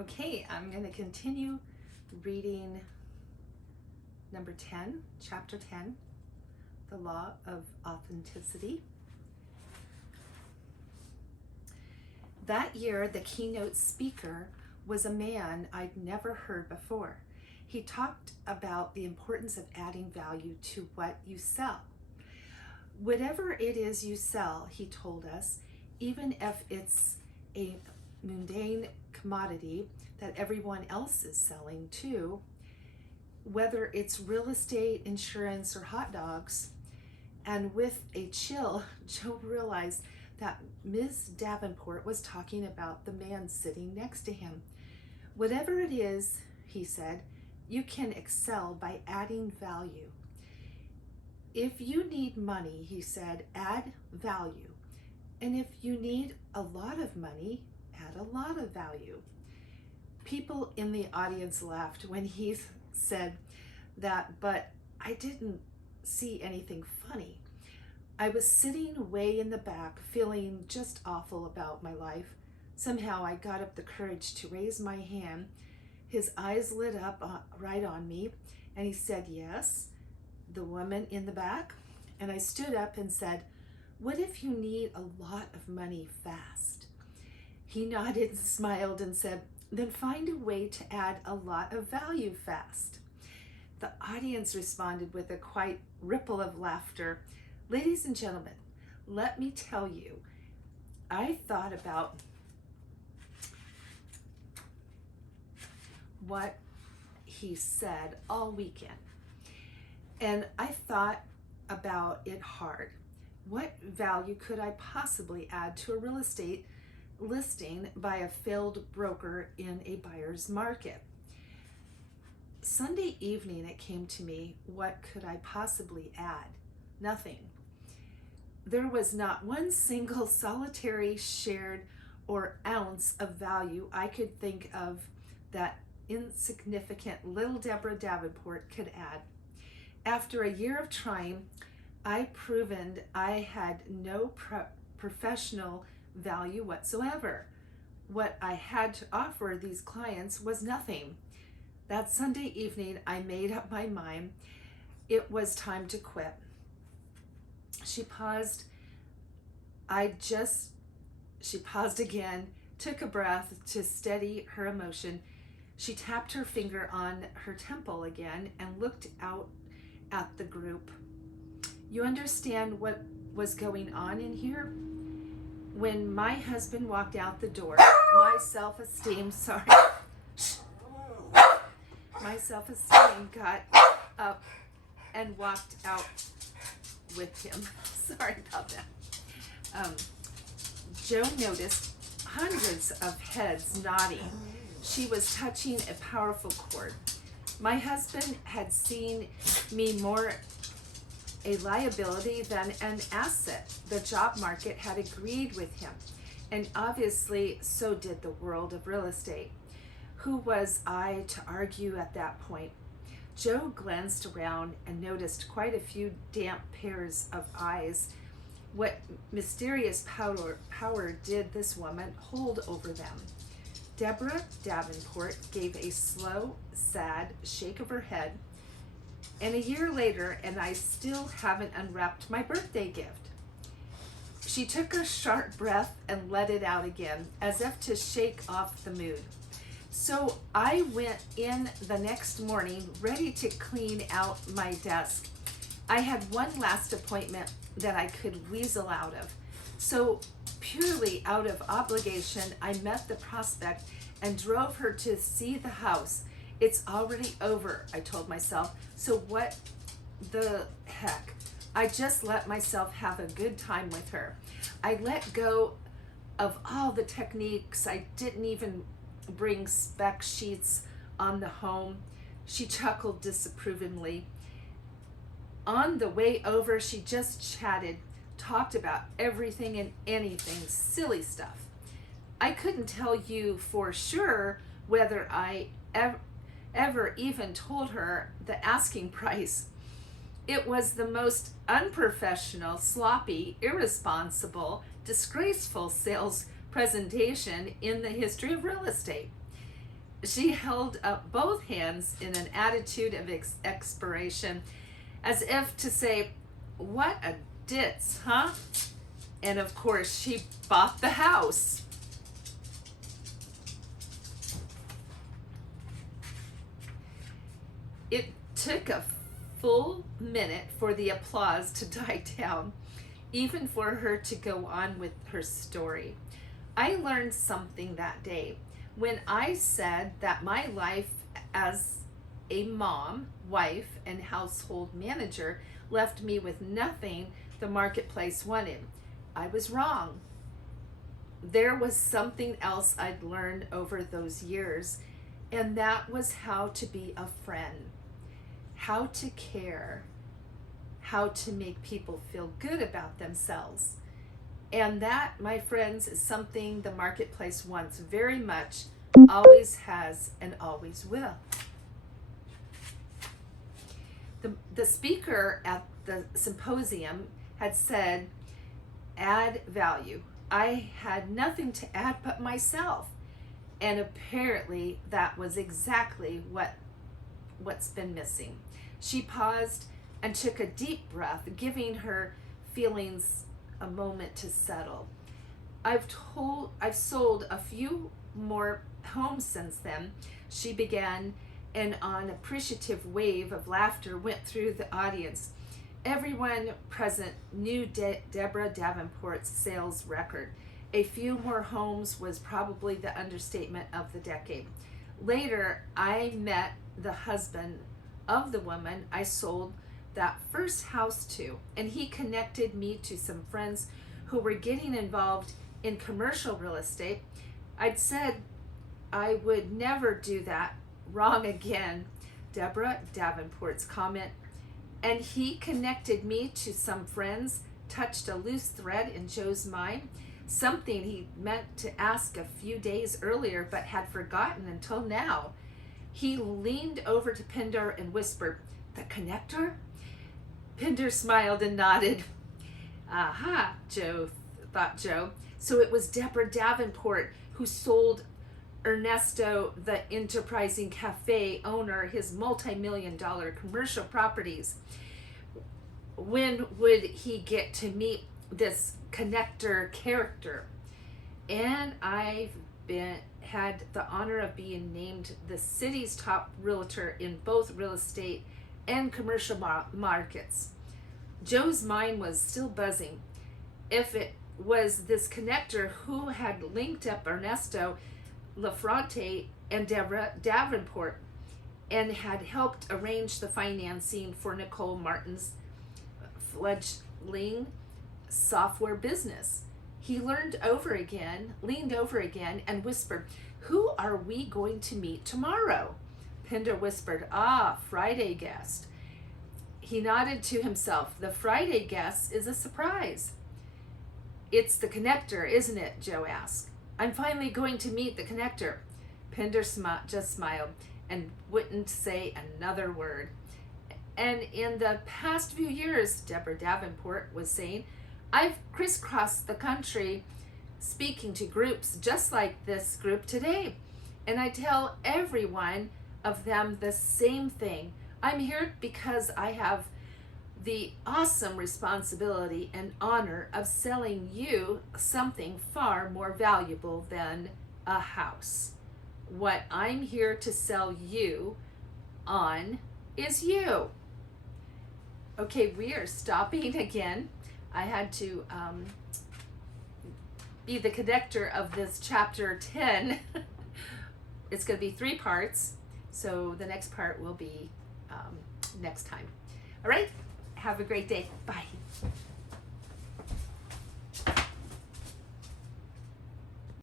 Okay, I'm going to continue reading number 10, chapter 10, the law of authenticity. That year, the keynote speaker was a man I'd never heard before. He talked about the importance of adding value to what you sell. Whatever it is you sell, he told us, even if it's a mundane commodity that everyone else is selling too, whether it's real estate, insurance, or hot dogs. And with a chill, Joe realized that Ms. Davenport was talking about the man sitting next to him. Whatever it is, he said, you can excel by adding value. If you need money, he said, add value. And if you need a lot of money, add a lot of value. People in the audience laughed when he said that, but I didn't see anything funny. I was sitting way in the back, feeling just awful about my life. Somehow I got up the courage to raise my hand. His eyes lit up right on me, and he said, yes, the woman in the back. And I stood up and said, what if you need a lot of money fast? He nodded and smiled and said, then find a way to add a lot of value fast. The audience responded with a quiet ripple of laughter. Ladies and gentlemen, let me tell you, I thought about what he said all weekend. And I thought about it hard. What value could I possibly add to a real estate listing by a failed broker in a buyer's market? Sunday evening it came to me, what could I possibly add? Nothing. There was not one single solitary shared or ounce of value I could think of that insignificant little Deborah Davenport could add. After a year of trying, I proven I had no professional value whatsoever. What I had to offer these clients was nothing. That Sunday evening, I made up my mind. It was time to quit. She paused. She paused again, took a breath to steady her emotion. She tapped her finger on her temple again and looked out at the group. You understand what was going on in here? When my husband walked out the door, my self-esteem got up and walked out with him. Sorry about that. Joe noticed hundreds of heads nodding. She was touching a powerful chord. My husband had seen me more a liability than an asset. The job market had agreed with him, and obviously so did the world of real estate. Who was I to argue at that point? Joe glanced around and noticed quite a few damp pairs of eyes. What mysterious power did this woman hold over them? Deborah Davenport gave a slow, sad shake of her head. And a year later, and I still haven't unwrapped my birthday gift. She took a sharp breath and let it out again, as if to shake off the mood. So I went in the next morning, ready to clean out my desk. I had one last appointment that I could weasel out of. So purely out of obligation, I met the prospect and drove her to see the house. It's already over, I told myself, so what the heck? I just let myself have a good time with her. I let go of all the techniques. I didn't even bring spec sheets on the home. She chuckled disapprovingly. On the way over, she just chatted, talked about everything and anything, silly stuff. I couldn't tell you for sure whether I ever even told her the asking price. It was the most unprofessional, sloppy, irresponsible, disgraceful sales presentation in the history of real estate. She held up both hands in an attitude of expiration, as if to say, "What a ditz, huh?" And of course, she bought the house. It took a full minute for the applause to die down, even for her to go on with her story. I learned something that day when I said that my life as a mom, wife, and household manager left me with nothing the marketplace wanted. I was wrong. There was something else I'd learned over those years, and that was how to be a friend, how to care, how to make people feel good about themselves. And that, my friends, is something the marketplace wants very much, always has, and always will. The speaker at the symposium had said, "Add value." I had nothing to add but myself. And apparently that was exactly what's been missing. She paused and took a deep breath, giving her feelings a moment to settle. I've sold a few more homes since then, she began, and an appreciative wave of laughter went through the audience. Everyone present knew Deborah Davenport's sales record. A few more homes was probably the understatement of the decade. Later, I met the husband of the woman I sold that first house to, and he connected me to some friends who were getting involved in commercial real estate. I'd said I would never do that. Wrong again, Deborah Davenport's comment. And he connected me to some friends, touched a loose thread in Joe's mind, something he meant to ask a few days earlier but had forgotten until now. He leaned over to Pinder and whispered, "The connector?" Pinder smiled and nodded. Aha, thought Joe. So it was Deborah Davenport who sold Ernesto, the enterprising cafe owner, his multi-million-dollar commercial properties. When would he get to meet this connector character? And I've had the honor of being named the city's top realtor in both real estate and commercial markets. Joe's mind was still buzzing. If it was this connector who had linked up Ernesto LaFronte and Deborah Davenport and had helped arrange the financing for Nicole Martin's fledgling software business. He leaned over again and whispered, "Who are we going to meet tomorrow?" Pinder whispered, "Friday guest." He nodded to himself. "The Friday guest is a surprise." "It's the connector, isn't it?" Joe asked. "I'm finally going to meet the connector." Pinder just smiled and wouldn't say another word. "And in the past few years," Deborah Davenport was saying, "I've crisscrossed the country speaking to groups just like this group today. And I tell every one of them the same thing. I'm here because I have the awesome responsibility and honor of selling you something far more valuable than a house. What I'm here to sell you on is you." Okay, we are stopping again. I had to be the connector of this chapter 10. It's going to be 3 parts, so the next part will be next time. All right, have a great day. Bye.